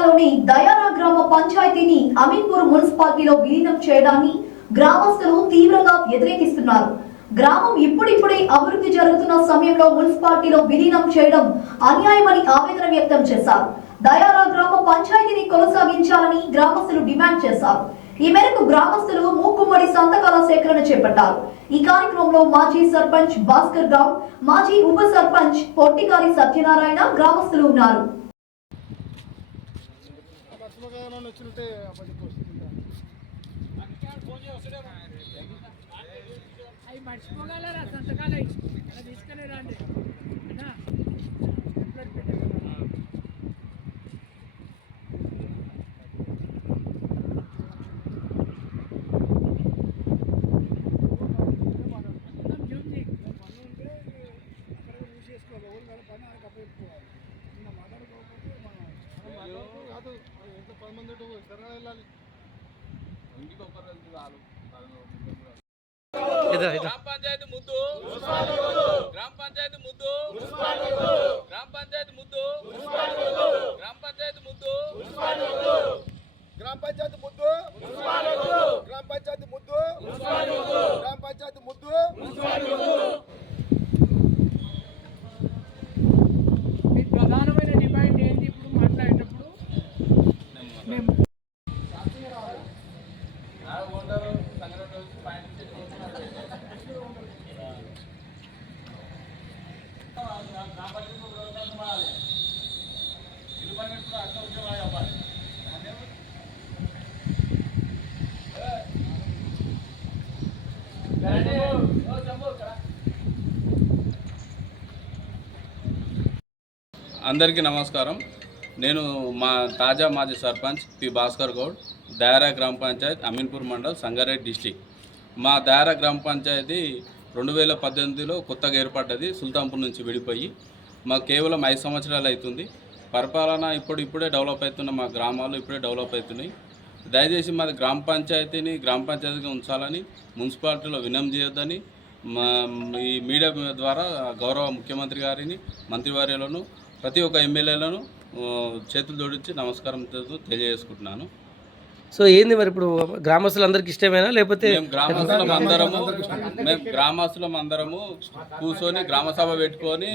జిల్లాలోని దయారా గ్రామ పంచాయతీని అమీన్పూర్ మున్సిపాలిటీలో విలీనం చేయడాన్ని గ్రామస్తులు తీవ్రంగా వ్యతిరేకిస్తున్నారు. గ్రామం ఇప్పుడిప్పుడే అభివృద్ధి జరుగుతున్న సమయంలో మున్సిపాలిటీలో విలీనం చేయడం అన్యాయమని ఆవేదన వ్యక్తం చేశారు. దయారా గ్రామ పంచాయతీని కొనసాగించాలని గ్రామస్తులు డిమాండ్ చేశారు. ఈ మేరకు గ్రామస్తులు మూకుమ్మడి సంతకాల సేకరణ చేపట్టారు. ఈ కార్యక్రమంలో మాజీ సర్పంచ్ భాస్కర్ గౌడ్, మాజీ ఉప సర్పంచ్ పొట్టిగారి సత్యనారాయణ గ్రామస్తులు ఉన్నారు. మర్చిపోగలరా సంతకాలు తీసుకుని రండి. గ్రామ పంచాయతీ ముద్దు, గ్రామ పంచాయతీ ముద్దు, గ్రామ పంచాయతీ ముద్దు, గ్రామ పంచాయతీ ముద్దు, గ్రామ పంచాయతీ ముద్దు, గ్రామ పంచాయతీ ముద్దు, గ్రామ పంచాయతీ ముద్దు. మీ ప్రధానమైన డిమాండ్ ఏంటి? ఇప్పుడు మాట్లాడేటప్పుడు అందరికీ నమస్కారం. నేను తాజా మాజీ సర్పంచ్ పి భాస్కర్ గౌడ్, దయారా గ్రామ పంచాయత్ అమీన్పూర్ మండల్ సంగారెడ్డి డిస్టిక్. మా దయారా గ్రామ పంచాయతీ 2018లో కొత్తగా ఏర్పడ్డది. సుల్తాన్పూర్ నుంచి విడిపోయి మాకు కేవలం 5 సంవత్సరాలు అవుతుంది. పరిపాలన ఇప్పుడే డెవలప్ అవుతున్న మా గ్రామాలు ఇప్పుడే డెవలప్ అవుతున్నాయి. దయచేసి మాది గ్రామ పంచాయతీగా ఉంచాలని, మున్సిపాలిటీలో వినం చేయొద్దని ఈ మీడియా ద్వారా గౌరవ ముఖ్యమంత్రి గారిని, మంత్రివర్యులను, ప్రతి ఒక్క ఎమ్మెల్యేలను చేతులు జోడించి నమస్కారం తెలియజేసుకుంటున్నాను. సో ఏంది మరి ఇప్పుడు గ్రామస్తులందరికీ ఇష్టమేనా, లేకపోతే మేము గ్రామస్తులం అందరము కూర్చొని గ్రామసభ పెట్టుకొని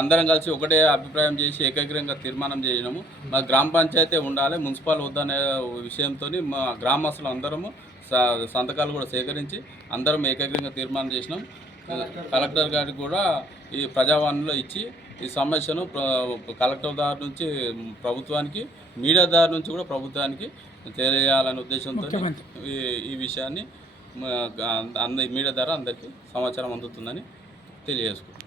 అందరం కలిసి ఒకటే అభిప్రాయం చేసి ఏకగ్రీవంగా తీర్మానం చేసినాము. మా గ్రామ పంచాయతీ ఉండాలి, మున్సిపల్ వద్దనే విషయంతో మా గ్రామస్తులు అందరము సంతకాలు కూడా సేకరించి అందరం ఏకగ్రీవంగా తీర్మానం చేసినాం. కలెక్టర్ గారికి కూడా ఈ ప్రజావాణిలో ఇచ్చి ఈ సమస్యను కలెక్టర్ దారి నుంచి ప్రభుత్వానికి, మీడియా దారి నుంచి కూడా ప్రభుత్వానికి తెలియాలనే ఉద్దేశంతో ఈ విషయాన్ని మీడియా ద్వారా అందరికీ సమాచారం అందుతుందని తెలియజేసుకుంటాం.